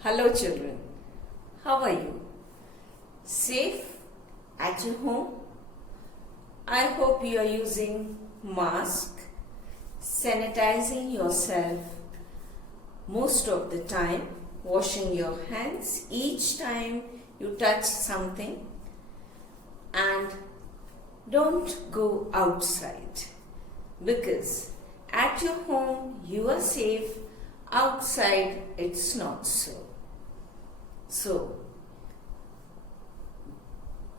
Hello children, how are you? Safe at your home? I hope you are using mask, sanitizing yourself most of the time, washing your hands each time you touch something, and don't go outside because at your home you are safe, outside it's not so. So,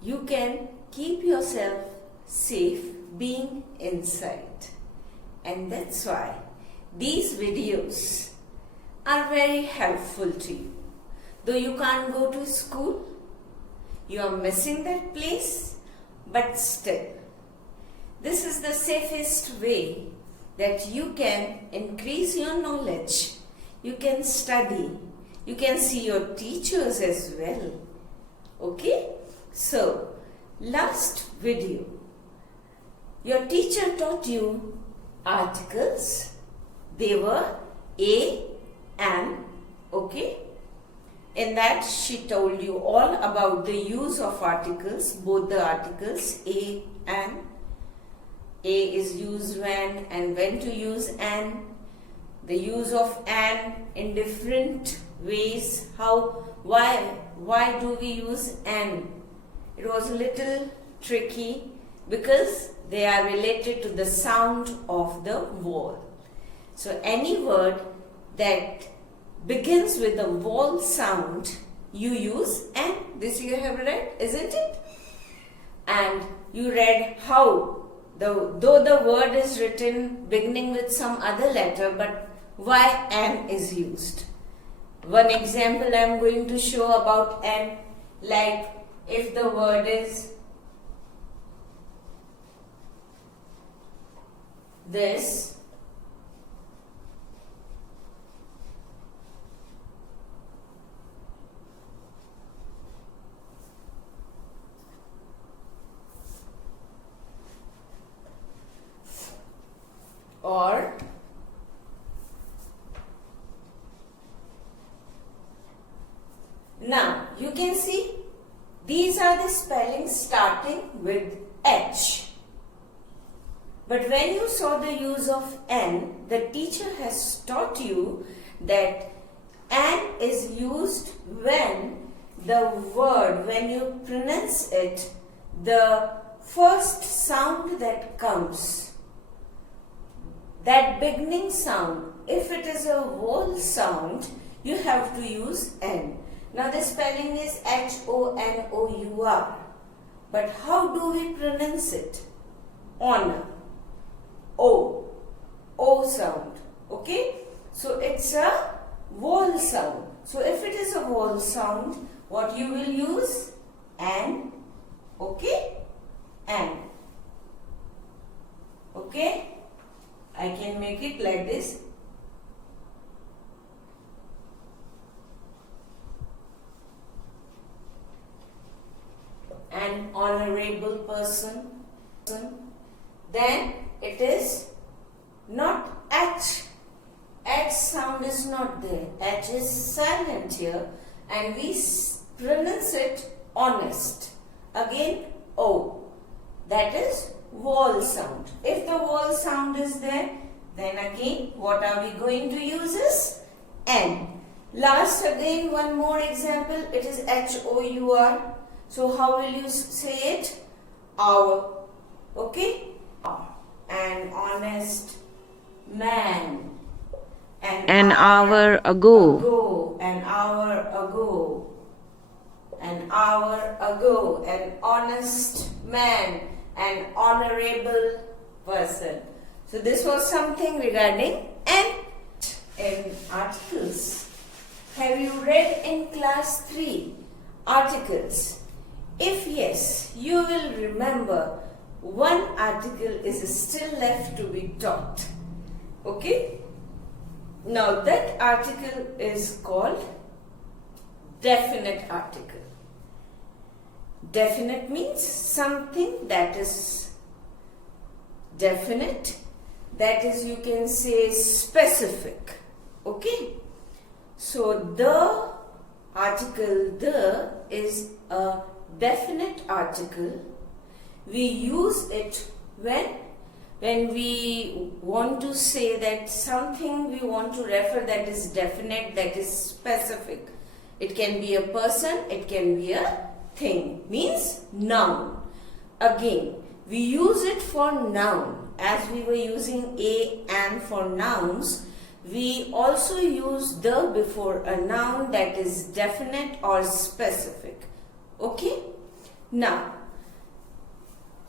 you can keep yourself safe being inside, and that's why these videos are very helpful to you. Though you can't go to school, you are missing that place, but still, this is the safest way that you can increase your knowledge. You can study. You can see your teachers as well. Okay? So, last video, your teacher taught you articles. They were A, and, okay? In that, she told you all about the use of articles, both the articles A and. A is used when and when to use an. The use of an in different ways. Why do we use an? It was a little tricky because they are related to the sound of the vowel. So any word that begins with the vowel sound, you use an. This you have read, isn't it? And you read how, though the word is written beginning with some other letter, but why an is used. One example I am going to show about an, like if the word is this, or now you can see these are the spellings starting with H. But when you saw the use of N, the teacher has taught you that N is used when the word, when you pronounce it, the first sound that comes, that beginning sound, if it is a vowel sound, you have to use N. Now the spelling is H-O-N-O-U-R. But how do we pronounce it? Honor. O sound. Okay? So it's a vowel sound. So if it is a vowel sound, what you will use? An. Okay? An. Okay? I can make it like this. An honorable person. Then it is not H. H sound is not there. H is silent here, and we pronounce it honest. Again O. That is vowel sound. If the vowel sound is there, then again what are we going to use is N. Last again one more example. It is H-O-U-R. So how will you say it? Hour. Okay? An honest man. An hour ago. An hour ago. An hour ago. An honest man. An honorable person. So this was something regarding an in articles. Have you read in class 3 articles? If yes, you will remember one article is still left to be taught. Okay? Now that article is called definite article. Definite means something that is definite, that is, you can say, specific. Okay? So the article the is a definite article. We use it when we want to say that something we want to refer that is definite, that is specific. It can be a person, it can be a thing, means noun. Again, we use it for noun. As we were using a and for nouns, we also use the before a noun that is definite or specific. Okay? Now,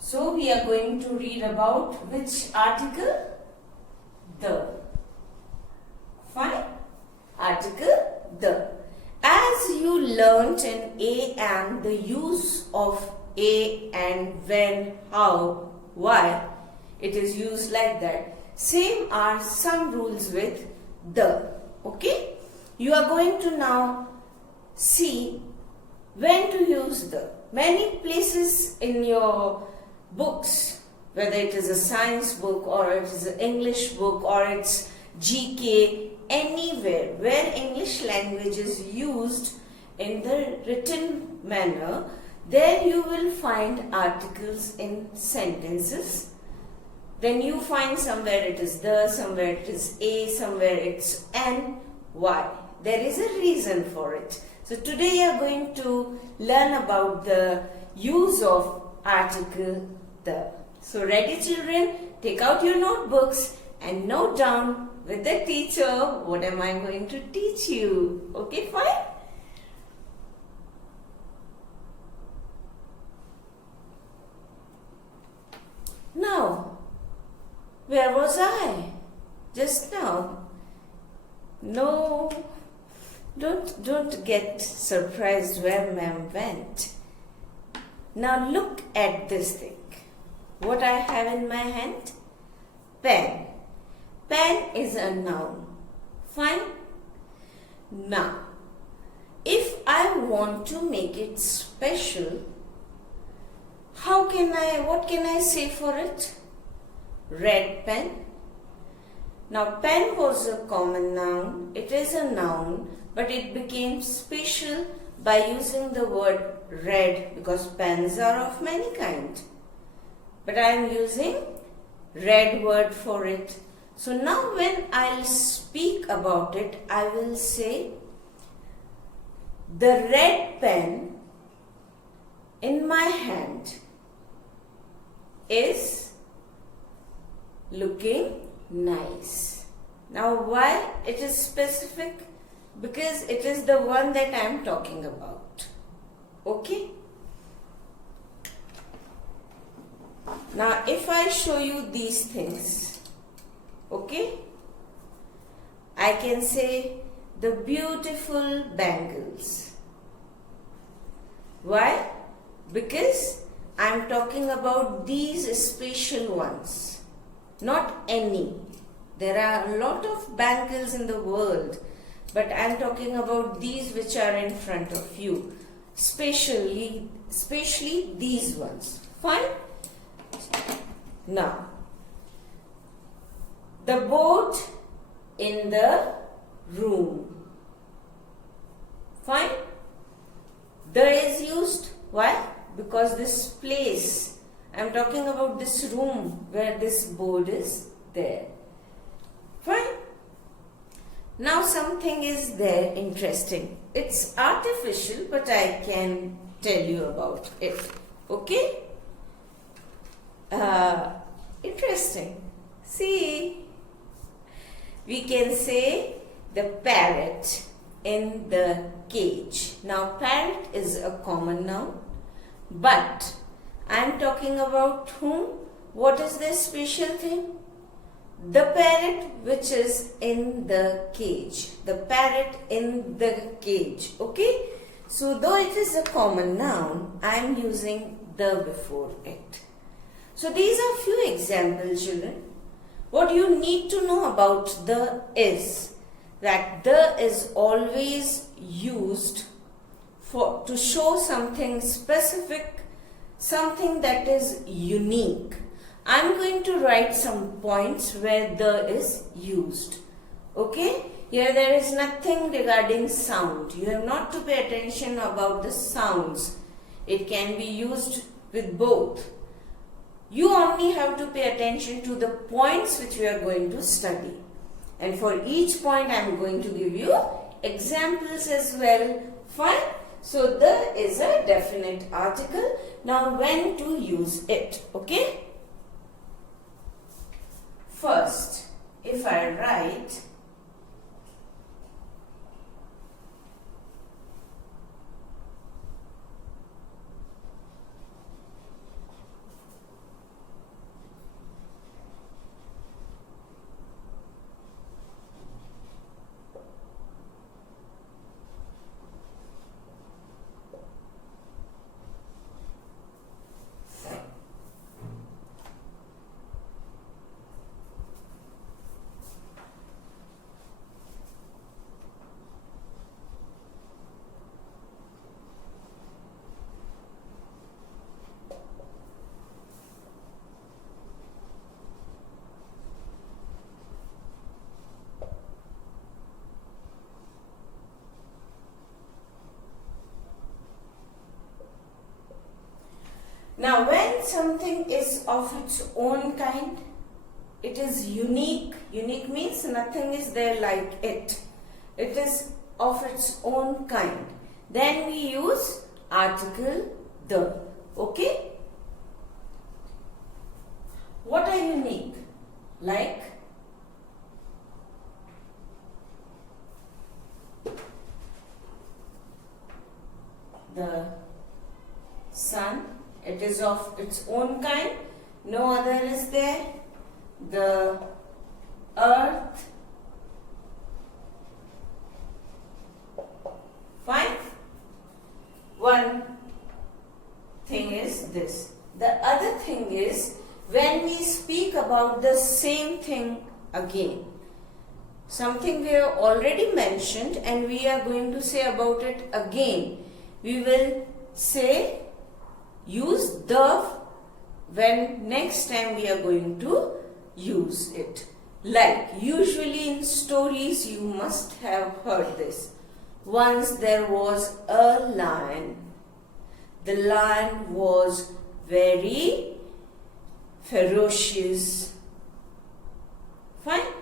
so we are going to read about which article? The. Fine? Article the. As you learnt in a and the use of a and when, how, why, it is used like that. Same are some rules with the. Okay? You are going to now see when to use the. Many places in your books, whether it is a science book or it is an English book or it's GK, anywhere where English language is used in the written manner, there you will find articles in sentences. Then you find somewhere it is the, somewhere it is a, somewhere it's an. Why? There is a reason for it. So today you are going to learn about the use of article the. So ready children, take out your notebooks and note down with the teacher what am I going to teach you. Okay, fine? Now, where was I just now? No, don't get surprised where ma'am went. Now look at this thing. What I have in my hand? Pen. Pen is a noun. Fine? Now, if I want to make it special, what can I say for it? Red pen. Now, pen was a common noun. It is a noun, but it became special by using the word red because pens are of many kinds. But I am using red word for it. So now when I'll speak about it, I will say the red pen in my hand is looking nice. Now why it is specific? Because it is the one that I am talking about. Okay? Now if I show you these things, okay, I can say the beautiful bangles. Why? Because I am talking about these special ones, not any. There are a lot of bangles in the world, but I am talking about these which are in front of you, especially these ones. Fine? Now, the board in the room. Fine? The is used. Why? Because this place, I am talking about this room where this board is there. Fine? Now something is there interesting. It's artificial, but I can tell you about it. Okay? Interesting. See, we can say the parrot in the cage. Now, parrot is a common noun, but I am talking about whom? What is the special thing? The parrot which is in the cage. The parrot in the cage. Okay? So, though it is a common noun, I am using the before it. So, these are few examples, children. What you need to know about the is that the is always used to show something specific, something that is unique. I am going to write some points where the is used. Okay? Here there is nothing regarding sound. You have not to pay attention about the sounds. It can be used with both. You only have to pay attention to the points which we are going to study. And for each point I am going to give you examples as well. Fine. So the is a definite article. Now when to use it. Okay. First, if I write now, when something is of its own kind, it is unique. Unique means nothing is there like it. It is of its own kind. Then we use article the. Okay? What are unique? Like the sun. It is of its own kind. No other is there. The earth. Fine. One thing is this. The other thing is when we speak about the same thing again. Something we have already mentioned and we are going to say about it again. We will say use the when next time we are going to use it. Like usually in stories you must have heard this. Once there was a lion. The lion was very ferocious. Fine.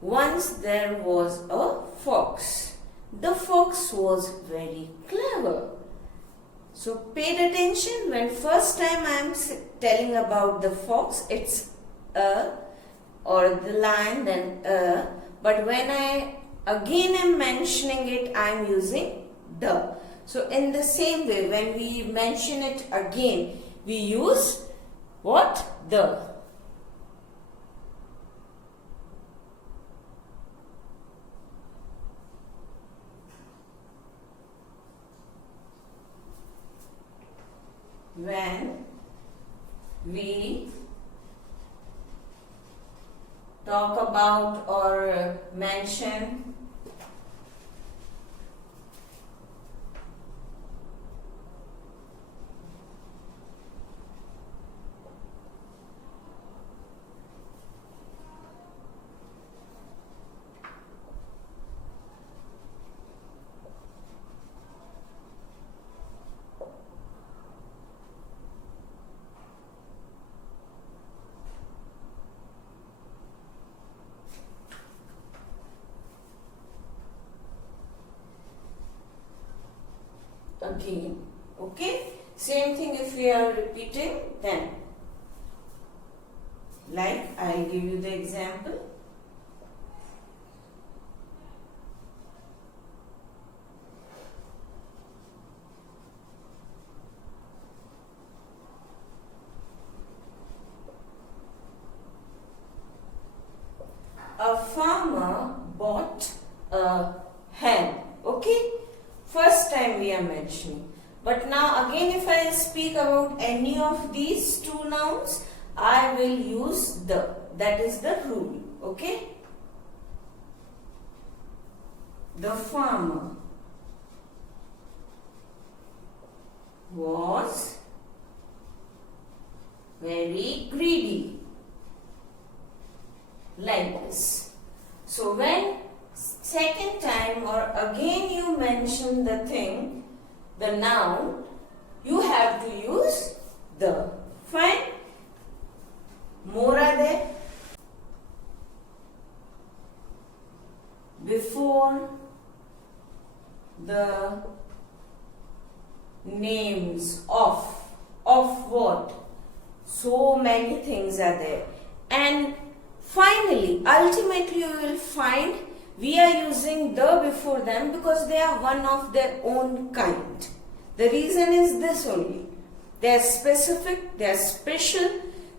Once there was a fox. The fox was very clever. So paid attention when first time I am telling about the fox, it's a or the lion, then a. But when I again am mentioning it, I am using the. So in the same way, when we mention it again, we use what? The. When we talk about or mention again. Okay? Same thing if we are repeating, then. Like, I'll give you the example. A farmer bought a hen. Okay? First time we are mentioning. But now again if I speak about any of these two nouns, I will use the. That is the rule. Okay? The farmer was very greedy. Like this. So when second time or again you mention the thing, the noun, you have to use the. Fine? More are there. Before the names of what? So many things are there. And finally, ultimately you will find we are using the before them because they are one of their own kind. The reason is this only. They are specific, they are special,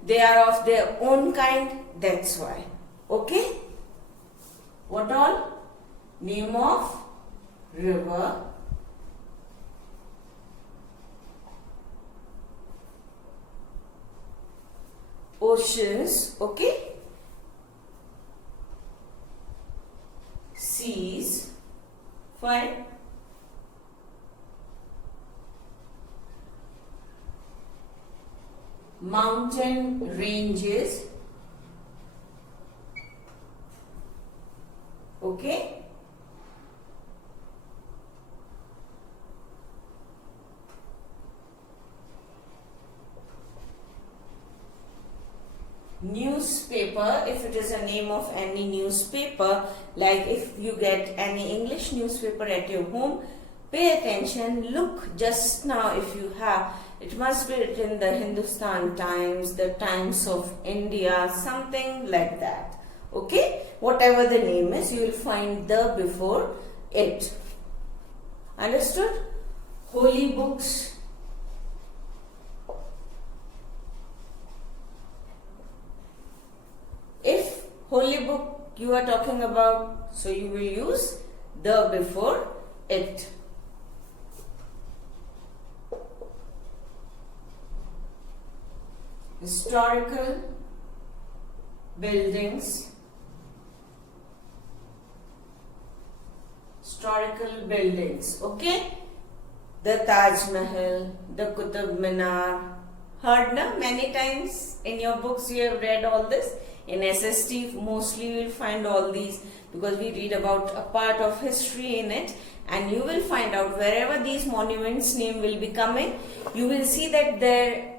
they are of their own kind, that's why. Okay? What all? Name of river, oceans, okay? Seas, fine. Mountain ranges, okay? Newspaper, if it is a name of any newspaper, like if you get any English newspaper at your home, pay attention, look just now if you have, it must be written the Hindustan Times, the Times of India, something like that. Okay? Whatever the name is, you will find the before it. Understood? Holy books. If holy book you are talking about, so you will use the before it. Historical buildings, okay? The Taj Mahal, the Qutub Minar, heard na? Many times in your books you have read all this. In SST mostly you will find all these because we read about a part of history in it, and you will find out wherever these monuments name will be coming, you will see that there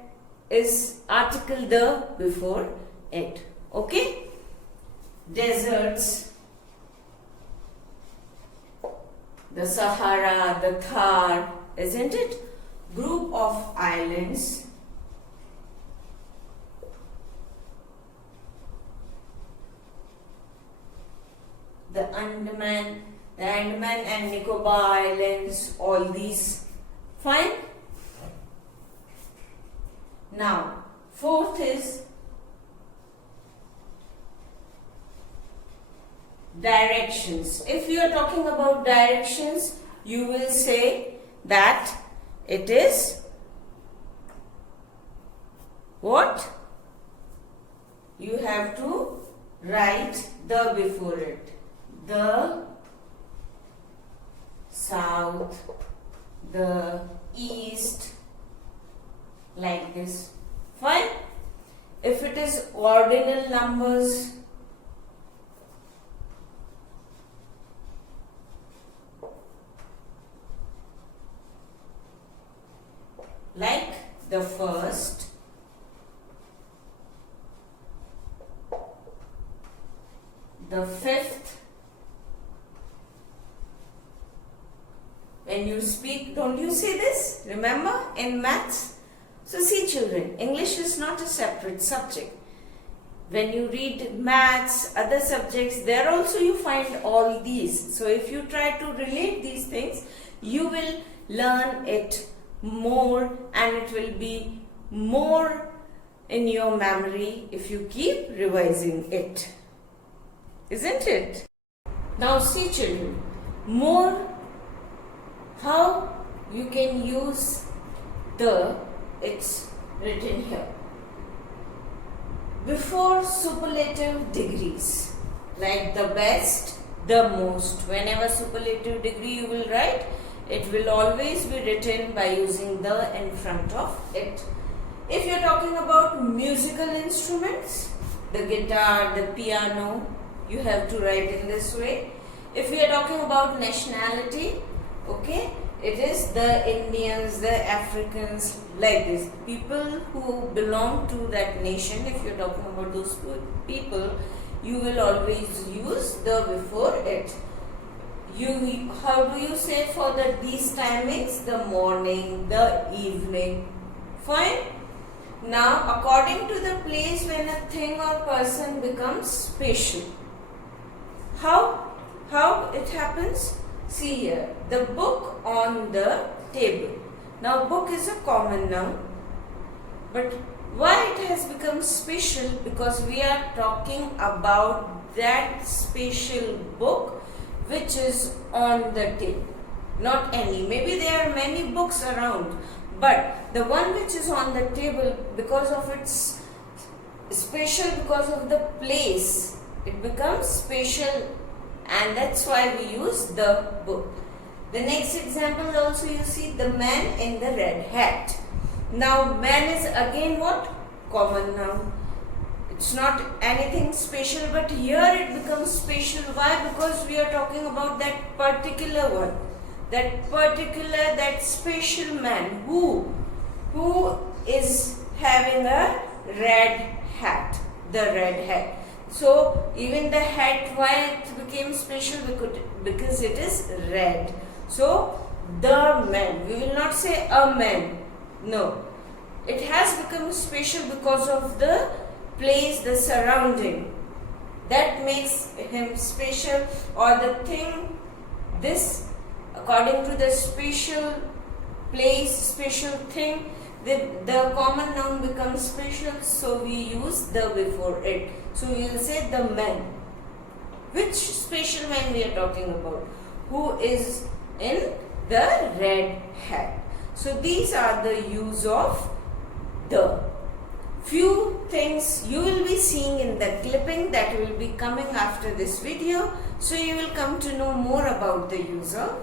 is article the before it. Okay? Deserts, the Sahara, the Thar, isn't it? Group of islands, the Andaman and Nicobar Islands, all these. Fine? Now, fourth is directions. If you are talking about directions, you will say that it is what? You have to write the before it. The south, the east, like this. Fine? If it is ordinal numbers, like the first, the fifth. When you speak, don't you say this? Remember in maths? So see children, English is not a separate subject. When you read maths, other subjects, there also you find all these. So if you try to relate these things, you will learn it more and it will be more in your memory if you keep revising it. Isn't it? Now see children, more how you can use the, it's written here. Before superlative degrees, like the best, the most. Whenever superlative degree you will write, it will always be written by using the in front of it. If you are talking about musical instruments, the guitar, the piano, you have to write in this way. If we are talking about nationality, okay, it is the Indians, the Africans, like this. People who belong to that nation, if you're talking about those people, you will always use the before it. How do you say for these timings? The morning, the evening. Fine. Now, according to the place when a thing or person becomes special. How it happens? See here, the book on the table. Now, book is a common noun, but why it has become special? Because we are talking about that special book which is on the table, not any. Maybe there are many books around, but the one which is on the table, because of its special, because of the place, it becomes special, and that's why we use the book. The next example also you see, the man in the red hat. Now man is again what? Common noun. It's not anything special, but here it becomes special. Why? Because we are talking about that particular one, that special man who is having a red hat, the red hat. So even the hat, why it became special? Because it is red. So the man, we will not say a man, no. It has become special because of the place, the surrounding. That makes him special, or the thing, this, according to the special place, special thing, the common noun becomes special, so we use the before it. So you will say the man. Which special man we are talking about? Who is in the red hat. So these are the use of the. Few things you will be seeing in the clipping that will be coming after this video. So you will come to know more about the use of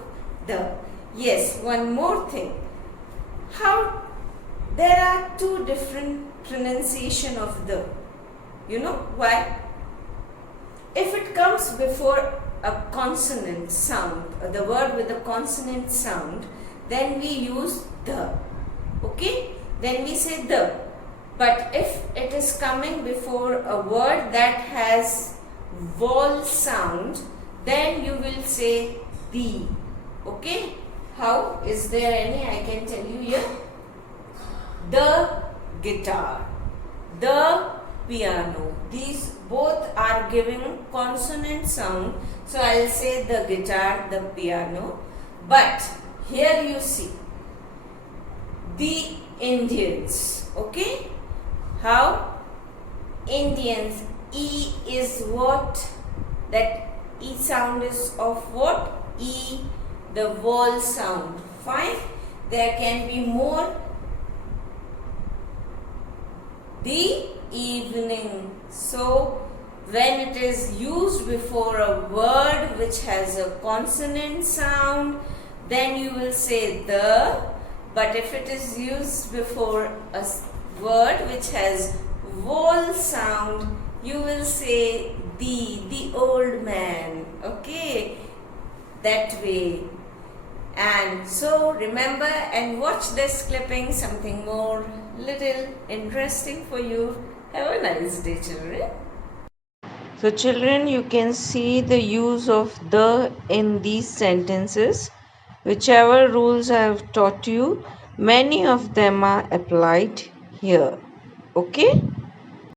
the. Yes, one more thing. How there are two different pronunciation of the. You know why? If it comes before a consonant sound, the word with a consonant sound, then we use the. Okay? Then we say the. But if it is coming before a word that has vowel sound, then you will say the. Okay? How? Is there any? I can tell you here. The guitar, the piano. These both are giving consonant sound. So I will say the guitar, the piano. But here you see the Indians. Okay? How? Indians. E is what? That E sound is of what? E, the vowel sound. Fine. There can be more. The evening. So when it is used before a word which has a consonant sound, then you will say the. But if it is used before a word which has vowel sound, you will say the old man. Okay, that way. And so remember and watch this clipping, something more little interesting for you. Have a nice day, children. So children, you can see the use of the in these sentences. Whichever rules I have taught you, many of them are applied here. Okay?